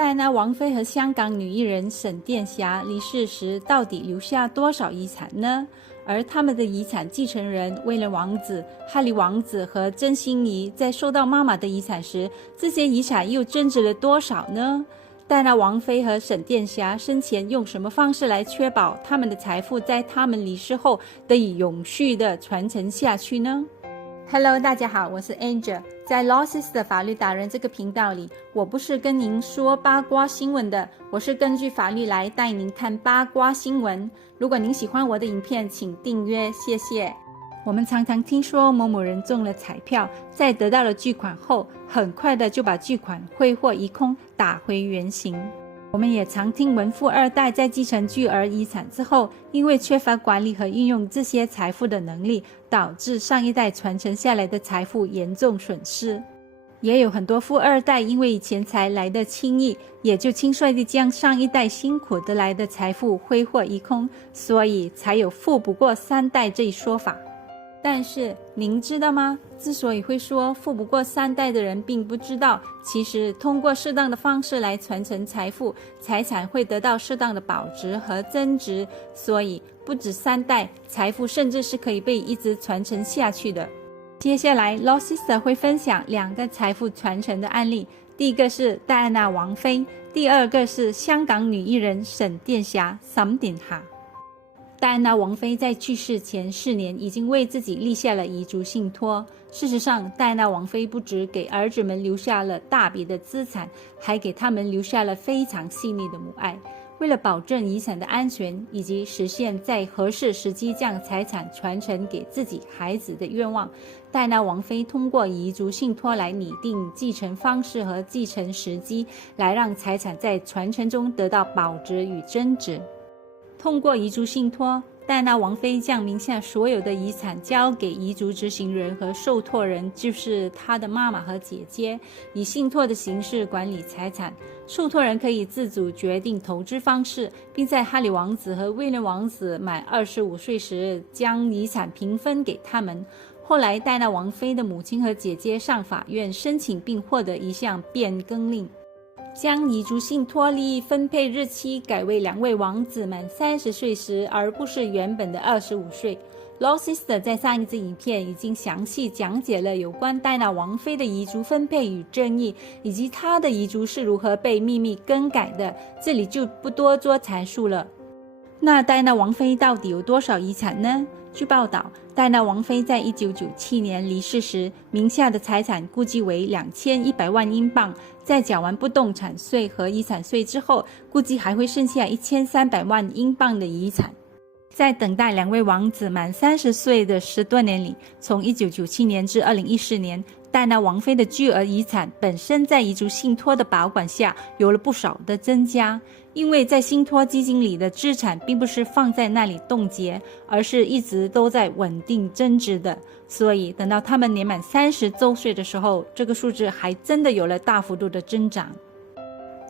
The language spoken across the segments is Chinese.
戴安娜王妃和香港女艺人沈殿霞离世时到底留下多少遗产呢？而他们的遗产继承人威廉王子、哈利王子和珍心怡在收到妈妈的遗产时，这些遗产又增值了多少呢？戴安娜王妃和沈殿霞生前用什么方式来确保他们的财富在他们离世后得以永续地传承下去呢？ Hello， 大家好，我是 Angel。在 Losses 的法律达人这个频道里，我不是跟您说八卦新闻的，我是根据法律来带您看八卦新闻。如果您喜欢我的影片，请订阅，谢谢。我们常常听说某某人中了彩票，在得到了巨款后，很快的就把巨款挥霍一空，打回原形。我们也常听闻富二代在继承巨额遗产之后，因为缺乏管理和运用这些财富的能力，导致上一代传承下来的财富严重损失。也有很多富二代因为钱财来得轻易，也就轻率地将上一代辛苦得来的财富挥霍一空，所以才有富不过三代这一说法。但是您知道吗？之所以会说富不过三代的人并不知道，其实通过适当的方式来传承财富，财产会得到适当的保值和增值，所以不止三代，财富甚至是可以被一直传承下去的。接下来 Law Sister 会分享2个财富传承的案例，第一个是戴安娜王妃，第二个是香港女艺人沈殿霞沈殿霞。戴安娜王妃在去世前4年已经为自己立下了遗嘱信托。事实上，戴安娜王妃不只给儿子们留下了大笔的资产，还给他们留下了非常细腻的母爱。为了保证遗产的安全，以及实现在合适时机将财产传承给自己孩子的愿望，戴安娜王妃通过遗嘱信托来拟定继承方式和继承时机，来让财产在传承中得到保值与增值。通过遗嘱信托，戴安娜王妃将名下所有的遗产交给遗嘱执行人和受托人，就是她的妈妈和姐姐，以信托的形式管理财产。受托人可以自主决定投资方式，并在哈利王子和威廉王子满25岁时将遗产平分给他们。后来，戴安娜王妃的母亲和姐姐上法院申请并获得一项变更令，将遗嘱信托利益分配日期改为2位王子满30岁时，而不是原本的25岁。Law Sister 在上一支影片已经详细讲解了有关戴安娜王妃的遗嘱分配与争议，以及她的遗嘱是如何被秘密更改的，这里就不多做阐述了。那戴安娜王妃到底有多少遗产呢？据报道，戴安娜王妃在1997年离世时，名下的财产估计为2100万英镑，在缴完不动产税和遗产税之后，估计还会剩下1300万英镑的遗产。在等待2位王子满30岁的10多年里，从1997年至2014年，戴安娜王妃的巨额遗产本身在遗嘱信托的保管下有了不少的增加。因为在信托基金里的资产并不是放在那里冻结，而是一直都在稳定增值的，所以等到他们年满30周岁的时候，这个数字还真的有了大幅度的增长。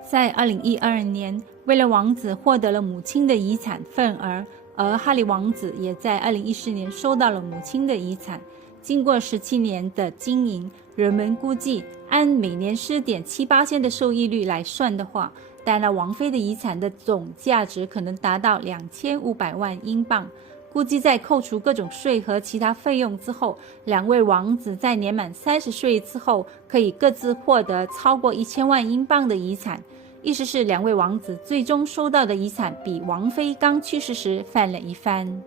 在2012年，威廉王子获得了母亲的遗产份额，而哈利王子也在2014年收到了母亲的遗产。经过17年的经营，人们估计按每年4.78%的收益率来算的话，戴安娜王妃的遗产的总价值可能达到2500万英镑。估计在扣除各种税和其他费用之后，2位王子在年满30岁之后，可以各自获得超过1000万英镑的遗产。意思是2位王子最终收到的遗产比王妃刚去世时翻了一番。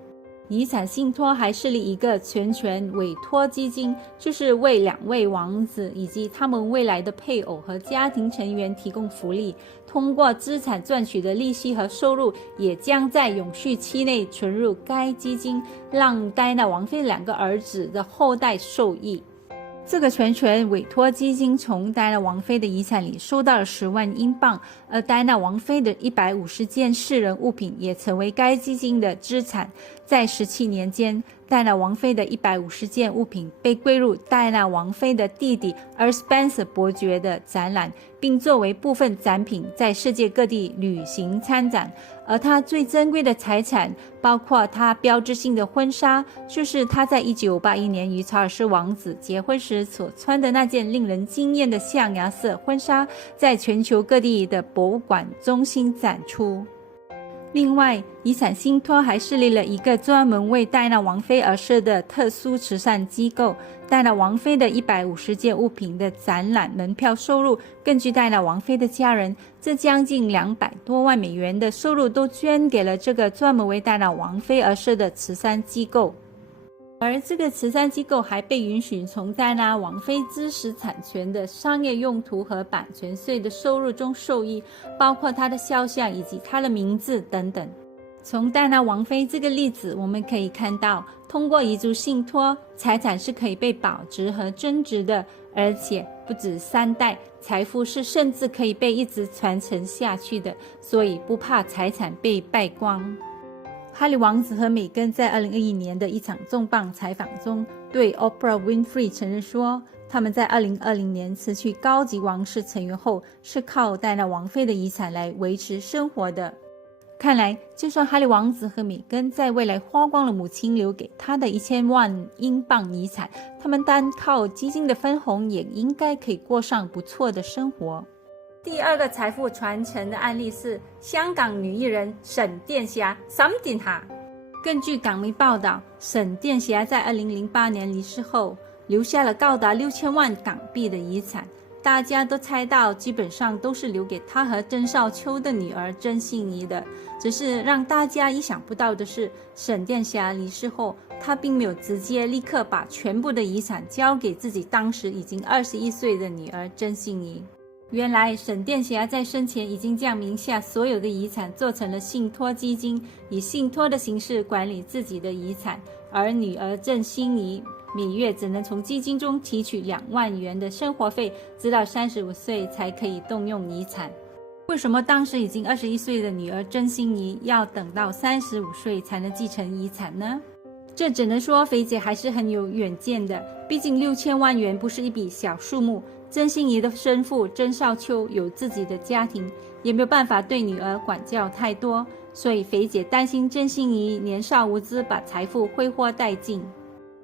遗产信托还设立一个全权委托基金，就是为2位王子以及他们未来的配偶和家庭成员提供福利。通过资产赚取的利息和收入，也将在永续期内存入该基金，让戴安娜王妃2个儿子的后代受益。这个全权委托基金从戴安娜王妃的遗产里收到了10万英镑，而戴安娜王妃的150件私人物品也成为该基金的资产。在17年间，戴安王妃的150件物品被归入戴安王妃的弟弟Spencer 伯爵的展览，并作为部分展品在世界各地旅行参展。而他最珍贵的财产包括他标志性的婚纱，就是他在1981年与查尔斯王子结婚时所穿的那件令人惊艳的象牙色婚纱，在全球各地的博物馆中心展出。另外，遗产信托还设立了一个专门为戴安王妃而设的特殊慈善机构。戴安王妃的150件物品的展览门票收入，根据戴安王妃的家人，这将近200多万美元的收入都捐给了这个专门为戴安王妃而设的慈善机构。而这个慈善机构还被允许从戴安王妃知识产权的商业用途和版权税的收入中受益，包括她的肖像以及她的名字等等。从戴安王妃这个例子，我们可以看到，通过遗嘱信托，财产是可以被保值和增值的，而且不止3代，财富是甚至可以被一直传承下去的，所以不怕财产被败光。哈利王子和梅根在2021年的一场重磅采访中，对 Oprah Winfrey 承认说，他们在2020年辞去高级王室成员后，是靠戴安王妃的遗产来维持生活的。看来，就算哈利王子和梅根在未来花光了母亲留给他的1000万英镑遗产，他们单靠基金的分红也应该可以过上不错的生活。第二个财富传承的案例是香港女艺人沈殿霞 Samantha。 根据港媒报道，沈殿霞在2008年离世后，留下了高达6000万港币的遗产。大家都猜到，基本上都是留给她和曾少秋的女儿曾馨怡的。只是让大家意想不到的是，沈殿霞离世后，她并没有直接立刻把全部的遗产交给自己当时已经21岁的女儿曾馨怡。原来沈殿霞在生前已经将名下所有的遗产做成了信托基金，以信托的形式管理自己的遗产，而女儿曾馨怡每月只能从基金中提取2万元的生活费，直到35岁才可以动用遗产。为什么当时已经21岁的女儿曾馨怡要等到35岁才能继承遗产呢？这只能说肥姐还是很有远见的，毕竟6000万元不是一笔小数目。曾馨怡的生父曾少秋有自己的家庭，也没有办法对女儿管教太多，所以肥姐担心曾馨怡年少无知把财富挥霍殆尽。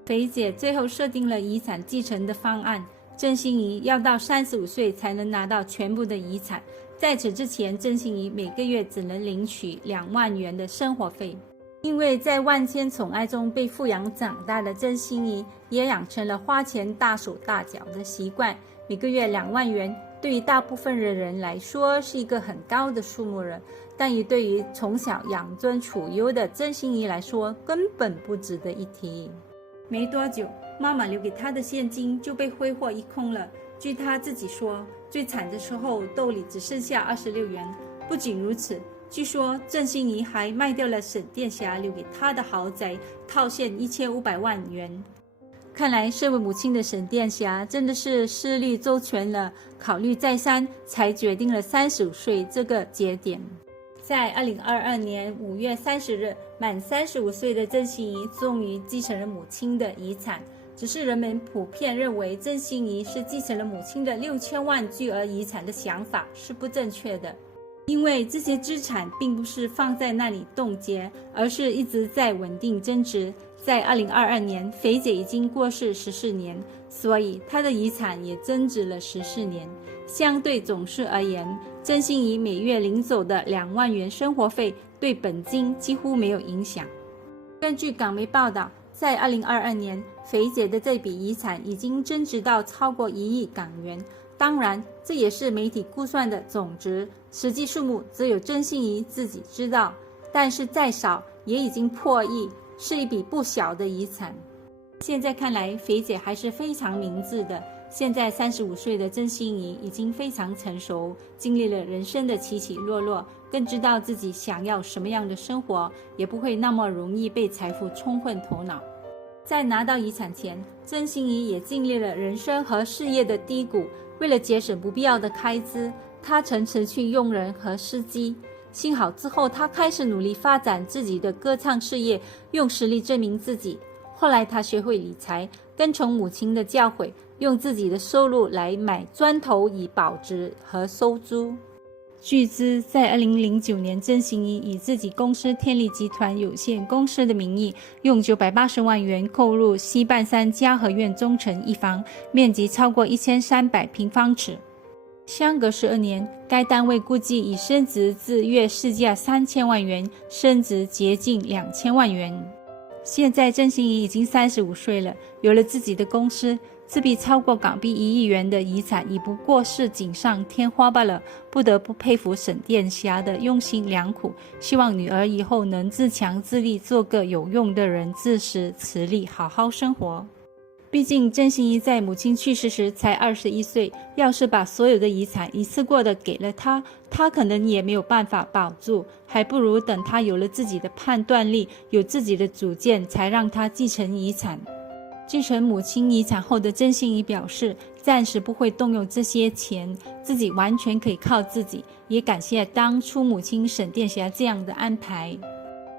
肥姐最后设定了遗产继承的方案，曾馨怡要到35岁才能拿到全部的遗产，在此之前，曾馨怡每个月只能领取2万元的生活费。因为在万千宠爱中被富养长大的曾馨怡，也养成了花钱大手大脚的习惯。每个月2万元，对于大部分的人来说是一个很高的数目了，但也对于从小养尊处优的曾馨怡来说，根本不值得一提。没多久，妈妈留给她的现金就被挥霍一空了。据她自己说，最惨的时候兜里只剩下26元。不仅如此，据说曾馨怡还卖掉了沈殿霞留给她的豪宅，套现1500万元。看来身为母亲的沈殿霞真的是思虑周全了，考虑再三，才决定了35岁这个节点。在2022年5月30日，满35岁的曾馨怡终于继承了母亲的遗产。只是人们普遍认为曾馨怡是继承了母亲的6000万巨额遗产的想法是不正确的，因为这些资产并不是放在那里冻结，而是一直在稳定增值。在2022年，肥姐已经过世14年，所以她的遗产也增值了14年。相对总数而言，曾馨怡每月领走的2万元生活费对本金几乎没有影响。根据港媒报道，在2022年，肥姐的这笔遗产已经增值到超过1亿港元。当然，这也是媒体估算的总值，实际数目只有曾馨怡自己知道。但是再少也已经破亿，是一笔不小的遗产。现在看来，肥姐还是非常明智的。现在35岁的曾馨怡已经非常成熟，经历了人生的起起落落，更知道自己想要什么样的生活，也不会那么容易被财富冲昏头脑。在拿到遗产前，曾馨怡也经历了人生和事业的低谷，为了节省不必要的开支，她曾辞去佣人和司机。幸好之后他开始努力发展自己的歌唱事业，用实力证明自己。后来他学会理财，跟从母亲的教诲，用自己的收入来买砖头以保值和收租。据知，在2009年，曾心怡以自己公司天力集团有限公司的名义，用980万元购入西半山嘉禾苑中城一房，面积超过1300平方尺。相隔12年，该单位估计已升值至月市价3000万元，升值接近2000万元。现在曾心怡已经35岁了，有了自己的公司，这笔超过港币1亿元的遗产已不过是锦上添花罢了，不得不佩服沈殿霞的用心良苦，希望女儿以后能自强自立，做个有用的人，自食其力，好好生活。毕竟曾心怡在母亲去世时才21岁，要是把所有的遗产一次过的给了她，她可能也没有办法保住，还不如等她有了自己的判断力，有自己的主见，才让她继承遗产。继承母亲遗产后的曾心怡表示，暂时不会动用这些钱，自己完全可以靠自己，也感谢当初母亲沈殿霞这样的安排。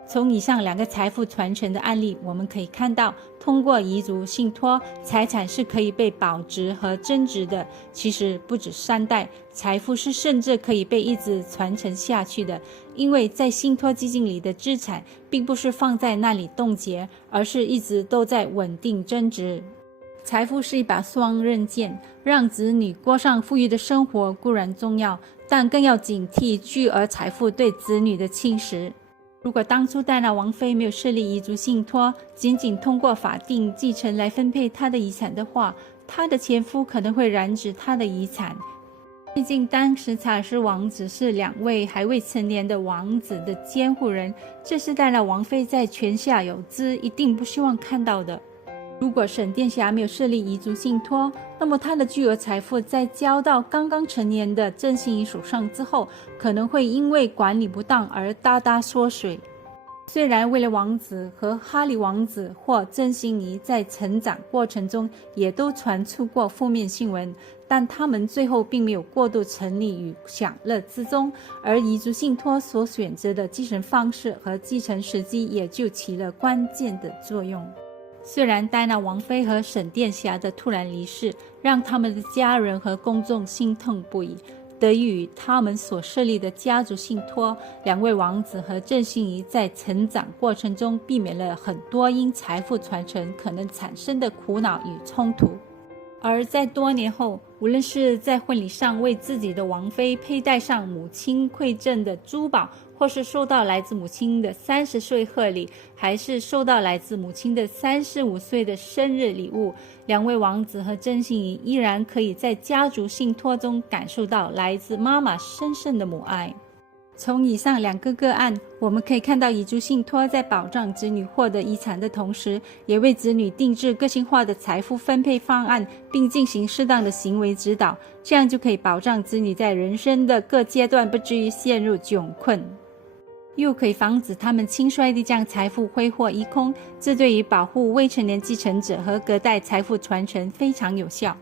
从以上2个财富传承的案例，我们可以看到，通过遗嘱信托，财产是可以被保值和增值的。其实不止3代，财富是甚至可以被一直传承下去的，因为在信托基金里的资产并不是放在那里冻结，而是一直都在稳定增值。财富是一把双刃剑，让子女过上富裕的生活固然重要，但更要警惕巨额财富对子女的侵蚀。如果当初戴娜王妃没有设立遗嘱信托，仅仅通过法定继承来分配她的遗产的话，她的前夫可能会染指她的遗产。毕竟当时查尔斯王子是2位还未成年的王子的监护人，这是戴娜王妃在泉下有知一定不希望看到的。如果沈殿霞没有设立遗嘱信托，那么她的巨额财富在交到刚刚成年的曾心怡手上之后，可能会因为管理不当而大大缩水。虽然威廉王子和哈利王子或曾心怡在成长过程中也都传出过负面新闻，但他们最后并没有过度沉溺于享乐之中，而遗嘱信托所选择的继承方式和继承时机也就起了关键的作用。虽然戴娜王妃和沈殿霞的突然离世让他们的家人和公众心痛不已，得益于他们所设立的家族信托，2位王子和曾心怡在成长过程中避免了很多因财富传承可能产生的苦恼与冲突。而在多年后，无论是在婚礼上为自己的王妃佩戴上母亲馈赠的珠宝，或是收到来自母亲的30岁贺礼，还是收到来自母亲的35岁的生日礼物，2位王子和曾心怡依然可以在家族信托中感受到来自妈妈深深的母爱。从以上2个个案，我们可以看到遗嘱信托在保障子女获得遗产的同时，也为子女定制个性化的财富分配方案，并进行适当的行为指导，这样就可以保障子女在人生的各阶段不至于陷入窘困，又可以防止他们轻率地将财富挥霍一空，这对于保护未成年继承者和隔代财富传承非常有效。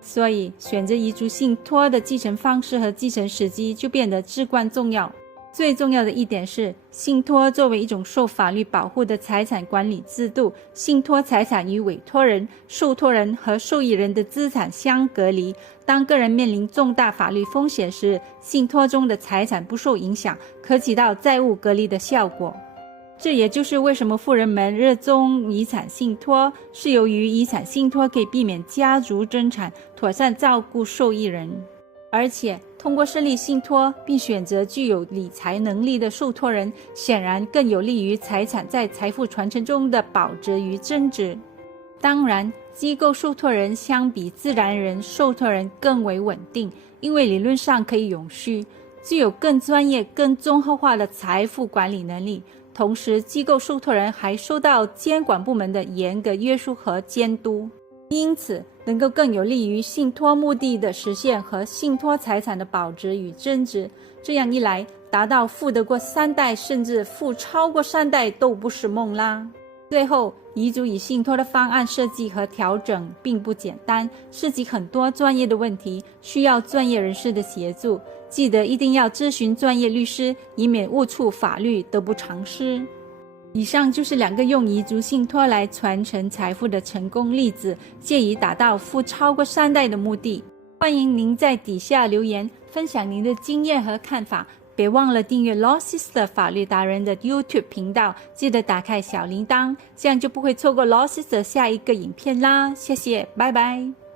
所以选择遗嘱信托的继承方式和继承时机就变得至关重要。最重要的一点是，信托作为一种受法律保护的财产管理制度，信托财产与委托人、受托人和受益人的资产相隔离。当个人面临重大法律风险时，信托中的财产不受影响，可起到债务隔离的效果。这也就是为什么富人们热衷遗产信托，是由于遗产信托可以避免家族争产，妥善照顾受益人。而且通过设立信托并选择具有理财能力的受托人，显然更有利于财产在财富传承中的保值与增值。当然，机构受托人相比自然人受托人更为稳定，因为理论上可以永续，具有更专业、更综合化的财富管理能力。同时，机构受托人还受到监管部门的严格约束和监督，因此能够更有利于信托目的的实现和信托财产的保值与增值。这样一来，达到富得过3代甚至富超过3代都不是梦啦。最后，遗嘱与信托的方案设计和调整并不简单，涉及很多专业的问题，需要专业人士的协助。记得一定要咨询专业律师，以免误触法律，得不偿失。以上就是2个用遗嘱信托来传承财富的成功例子，借以达到富超过3代的目的。欢迎您在底下留言，分享您的经验和看法。别忘了订阅 Law Sister 法律达人的 YouTube 频道，记得打开小铃铛，这样就不会错过 Law Sister 下一个影片啦。谢谢，拜拜。